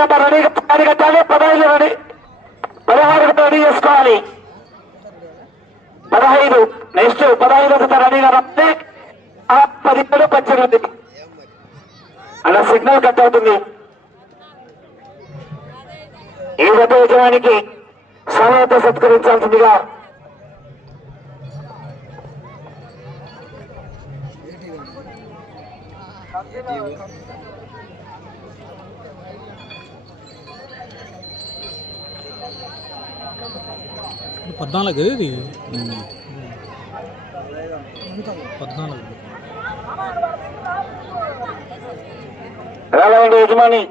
తర్వాత రెడీ పది కట్టాలి పదహైదు రెడీ. పదహారు రెడీ చేసుకోవాలి. పదహైదు నెక్స్ట్ పదహైదు రెడీగా రాస్తే ఆ పదిహేడు పద్దెనిమిది అలా సిగ్నల్ కట్ అవుతుంది. ఈ గత యజమానికి సమయంతో సత్కరించాల్సిందిగా పద్నాలుగు కదా ఇది? పద్నాలుగు. రావండి యజమాని.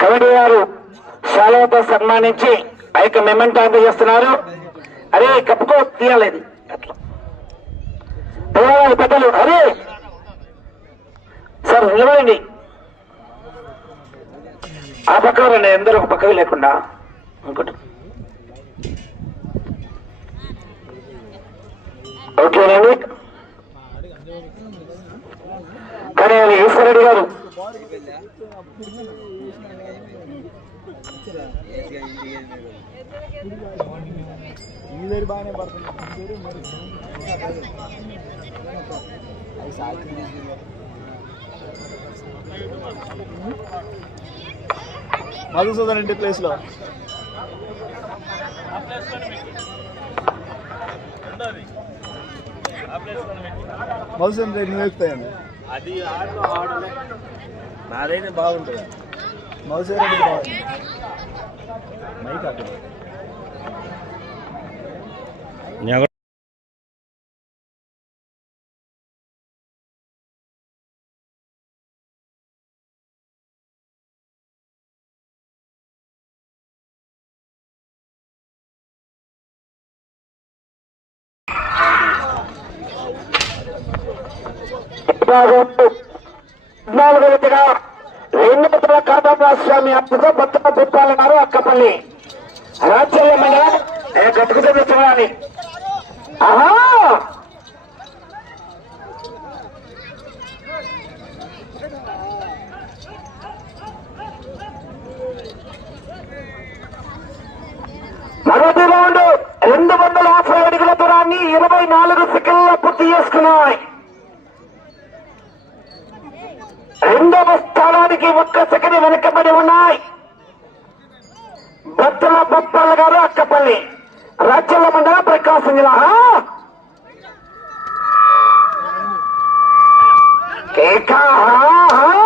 కమిటీ గారు శాలతో సన్మానించి ఆ యొక్క మెమెంట్ అందజేస్తున్నారు. అరే కప్పుకో తీయాలేదు అట్లా. పెద్దలు అరే! సార్ నిలబడండి ఆ పక్క రండి అందరూ ఒక పక్కకి లేకుండా. ఇంకోటి. ఓకేనండి కానీ ఈశ్వర్ రెడ్డి గారు. బాగానే మధుసూదన్ ఇంటి ప్లేస్లో? మధుసూదన్ రెడ్డి ఎక్కుతాయండి అది నాదైతే బాగుంటుంది. మధుసూదన్ రెడ్డి బాగుంది. మైక్ అక్కడ నాలుగు విధంగా రెండు వందల కాదా స్వామి అప్పుగా భర్త తిప్పాలన్నారు అక్కపల్లి. రాజ్యాల మండలం గట్టుకు తెచ్చుకోవాలి ఆహా! మొదటి రౌండ్ రెండు వందల యాభై అడుగుల దూరాన్ని ఇరవై నాలుగు సెకండ్ల పూర్తి చేసుకున్నాయి రెండవ ఇప్పటికీ ఒక్క సెకండ్ వెనకబడి ఉన్నాయి. బత్తల బొప్పల గారు అక్కపల్లి. రాజ్యాల మండల ప్రకాశం జిల్లా. ఆ! కేక ఆ.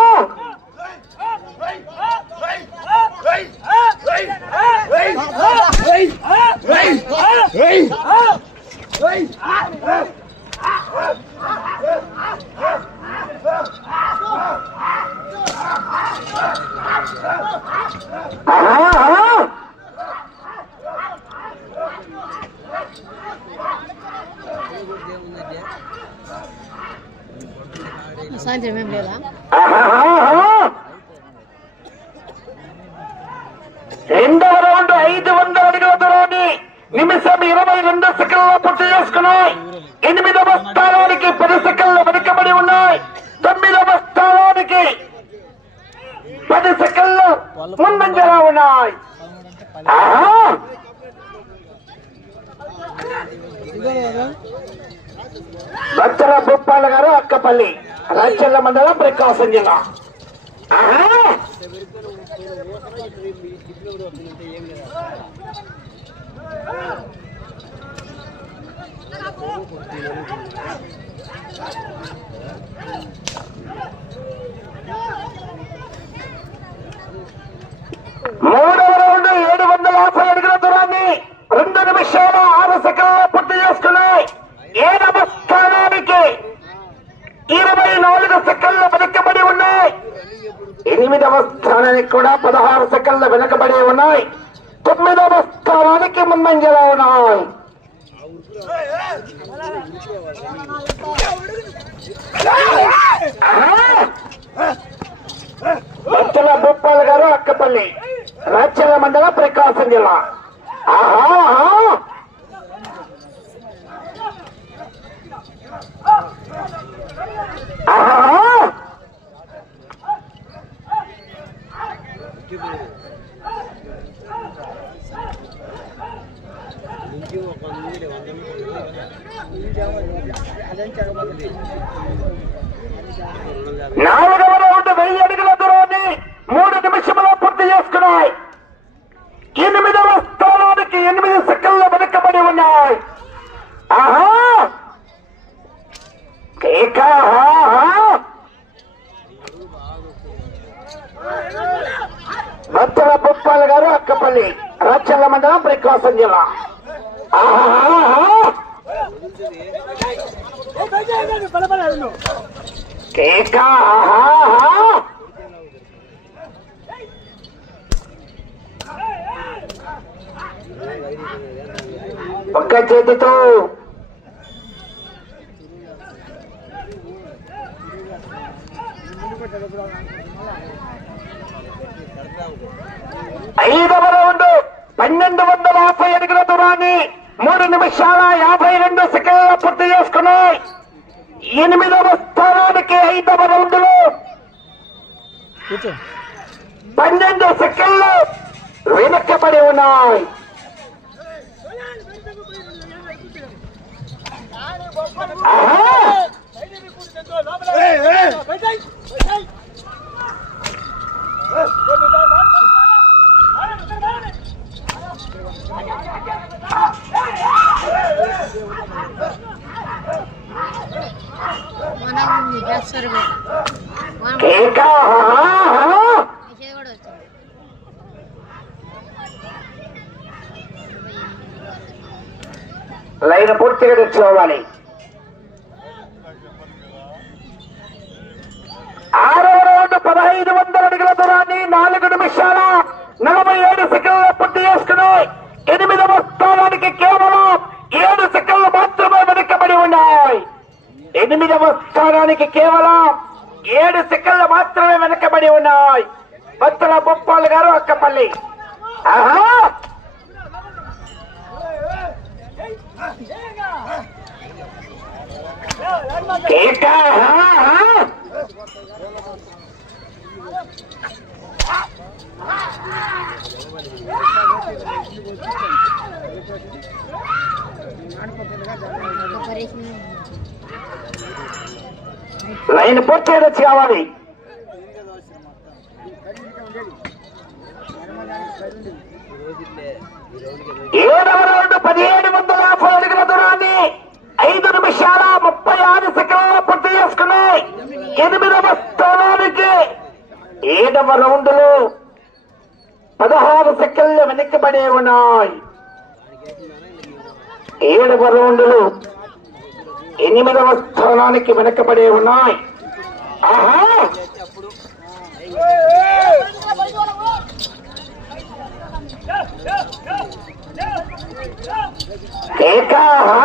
ఆహా, ఆహా. సాయంత్రం ఏం లేదా? రెండవ రౌండ్ ఐదు వందల అడుగుల దూరాన్ని నిమిషం ఇరవై రెండు సెకండ్ల పూర్తి చేసుకున్నాయి ఎనిమిదవ స్థానానికి పది సెకండ్లు వెనుకబడి ఉన్నాయి తొమ్మిదవ స్థానానికి పది సెకండ్లు ముందంజలా ఉన్నాయి ఆహా. భక్తుల భూపాల గారు అక్కపల్లి రాజ్యాల మండలం ప్రకాశం జిల్లా Yeah. మూడవ రౌండ్ ఏడు వందల యాభై అడుగుల దూరాన్ని రెండు నిమిషాల ఆరు సెకండ్ల పూర్తి చేసుకున్నాయి ఏడవ స్థానానికి ఇరవై నాలుగు సెకండ్ల వెనకబడి ఉన్నాయి ఎనిమిదవ స్థానానికి కూడా. పదహారు సెకండ్ల వెనకబడి ఉన్నాయి. తొమ్మిదవ స్థానానికి ముందంజలో ఉన్నాయి. బచ్చల భూపాల్ గారు అక్కపల్లి. రాజ్యాల మండలం ప్రకాశం జిల్లా. ఆహా ఆహా. నాలుగవ రౌండ్ వెయ్యి అడుగుల దూరాన్ని మూడు నిమిషంలో పూర్తి చేసుకున్నాయి ఎనిమిదవ స్థానానికి ఎనిమిది సెకండ్లు వెనుకబడి ఉన్నాయి ఆహా కేక ఆహా. బత్తల పుప్పాల గారు అక్కపల్లి రాచల్ల మండలం ప్రకాశం జిల్లా ఒక్క చేతితో ఐదవ రౌండ్ పన్నెండు వందల యాభై అడుగుల దూరాన్ని మూడు నిమిషాల యాభై రెండు సెకండ్ల పూర్తి చేసుకున్నాయి ఎనిమిదవ స్థానానికి ఐదవ రౌండ్లో కూర్చో పన్నెండు సెకండ్లు వెనక్కబడి ఉన్నాయి. కేక ఆహా! మెసేజ్ కూడా వచ్చింది లైన్ పూర్తిగా తెచ్చుకోవాలి. ఆరవ రౌండ్ పదహైదు వందల అడుగుల దూరాన్ని నాలుగు నిమిషాల నలభై ఏడు సెకండ్ల పూర్తి చేసుకుని ఎనిమిదవ స్థానానికి కేవలం ఏడు సెకండ్లు మాత్రమే వెనుకబడి ఉన్నాయి. ఎనిమిదవ స్థానానికి కేవలం ఏడు సెకండ్లు మాత్రమే వెనుకబడి ఉన్నాయి. బత్తల బొప్పాలు గారు అక్కపల్లి. ఆహా! లైన్ పూర్తి కావాలి. ఏడవ రౌండ్ పదిహేడు వందల యాభై అడుగుల దూరాన్ని ఐదు నిమిషాల ముప్పై ఆరు సెకండ్ల పూర్తి చేసుకున్నాయి ఎనిమిదవ స్థానానికి ఏడవ రౌండ్లో పదహారు సెకండ్లు వెనక్కిబడి ఉన్నాయి. ఏడవ రౌండ్లు ఎనిమిదవ స్థానానికి వెనకబడి ఉన్నాయి. ఆహా! ఏకాహా!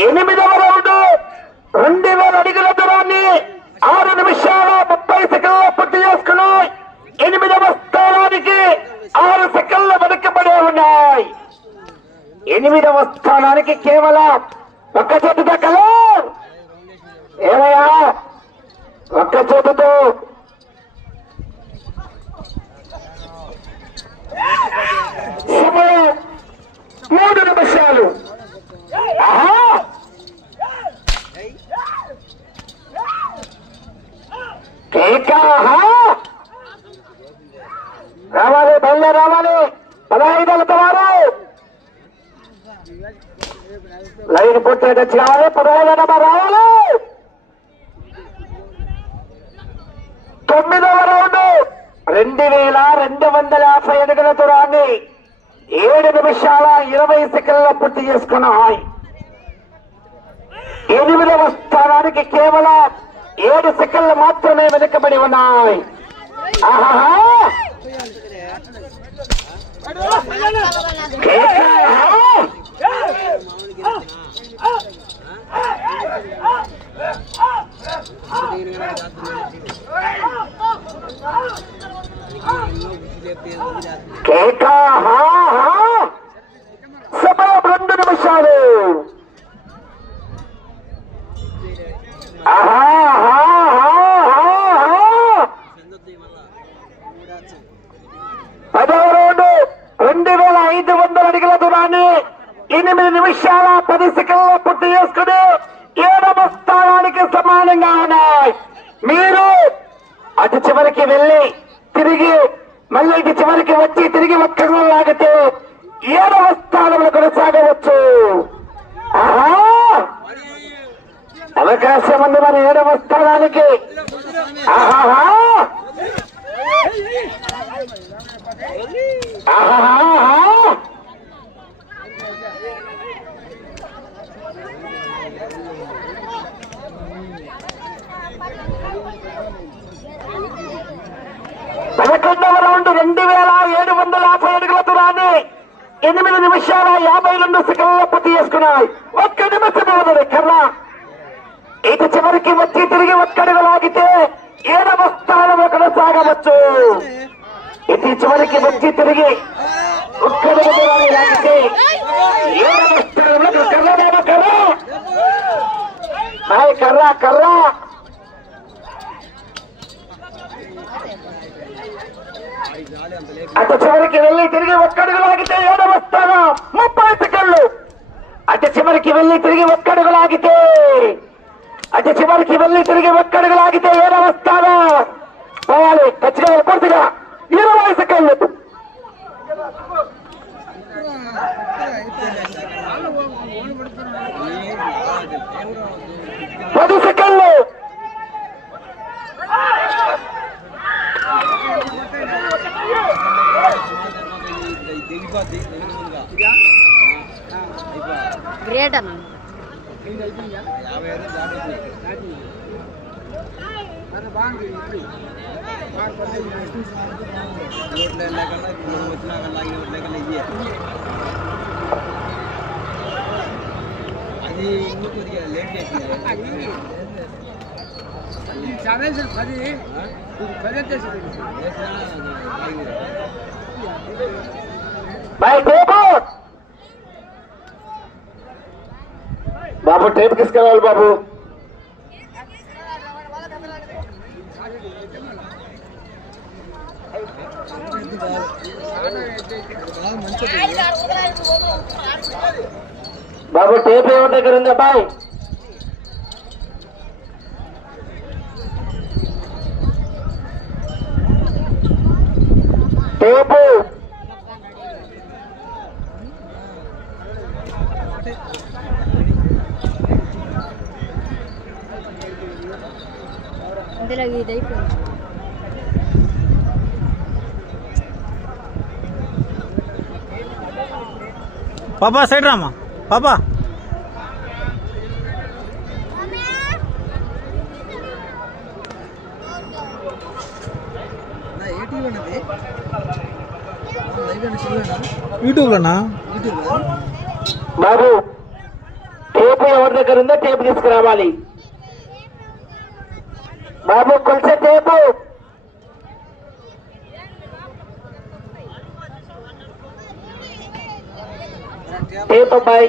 ఎనిమిదవ రౌండ్ రెండు వేల అడుగుల దూరాన్ని ఆరు నిమిషాల ముప్పై సెకండ్ల పూర్తి చేసుకున్నాయి ఎనిమిదవ స్థానానికి ఆరు సెకండ్ల వెనుకబడి ఉన్నాయి ఎనిమిదవ స్థానానికి కేవలం ఒక్క చేతి దక్కలు ఏమయ్యా ఒక్క చేతితో సమయం మూడు నిమిషాలు. రావాలి బల్ల రావాలి. పదహైదు వారు లైన్ పూర్తి వచ్చి రావాలి పదహైదు నెంబర్ రావాలి తొమ్మిదవ రౌండ్ రెండు వేల రెండు వందల యాభై అడుగుల దూరాన్ని ఏడు నిమిషాల ఇరవై పూర్తి చేసుకున్న హాయ్ ఎనిమిదవ స్థానానికి కేవలం ఏడు సెకండ్లు మాత్రమే వెనుకబడి ఉన్నాయి కేకా! హా హా সেপায় বন্ধু বিশ্বাস అవకాశం ఉంది మరి ఏడవ స్థానానికి పదకొండవ రౌండ్ రెండు వేల ఏడు వందల యాభై అడుగుల దూరాన్ని ఎనిమిది నిమిషాల యాభై రెండు సెకండ్ల పూర్తి చేసుకున్నాయి. ఒక్క నిమిషం అవుతుంది ఇటు చివరికి వచ్చి తిరిగి ఒక్కడుగు లాగితే ఏడవ స్థానంలో కొనసాగవచ్చు? ఇటు చివరికి వచ్చి తిరిగి ఒక్కడుగు దూరాన్ని లాగితే ఏడవ స్థానంలో కర్ర బాబు కర్ర! హాయ్ కర్ర కర్ర! అటు చివరికి వెళ్ళి తిరిగి ఒక్కడుగు లాగితే ఏడవ స్థానం ముప్పై సెకండ్లు. అటు చివరికి వెళ్ళి తిరిగి ఒక్కడుగు లాగితే అటు చివరికి వెళ్ళి తిరిగి ఒక్కడుగు లాగితే ఏడవ స్థానం పోవాలి ఖచ్చితంగా పూర్తిగా. ఇరవై సెకండ్లు. పది సెకండ్లు. గ్రేట్ అన్న. ಸರ್ ಪರಿ ಪದೇ ಸರ್ ಬಾಯ್ బాబు టేపు తీసుకెళ్ళాలి బాబు. బాబు టేప్ ఎవరి దగ్గర ఉంది అబ్బాయి. టేపు. ఇందులో ఇది అయిపోయింది పాపా సైడ్ రామా పాపా. యూట్యూబ్లోనా? యూట్యూబ్ బాబు టేపు ఎవరి దగ్గర ఉందో టేపు తీసుకురావాలి. బాబు కొలిసే టేపు అబ్బాయి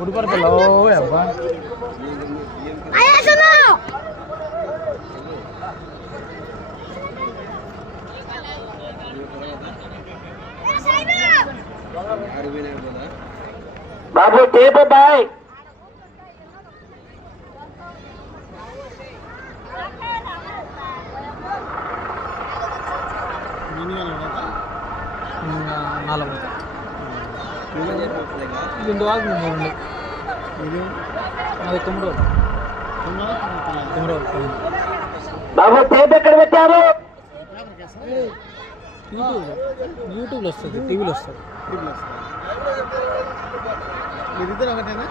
ఉడిపడతలో అబ్బా. బాబు టేప్ నాలుగు రెండు మూడు ఇది అది తొమ్మిది రోజులు తొమ్మిది రోజులు బాబు టేప్ ఎక్కడ పెట్టారు? యూట్యూబ్ యూట్యూబ్లో వస్తుంది టీవీలో వస్తుంది. మీరిద్దరు ఒకటేనా?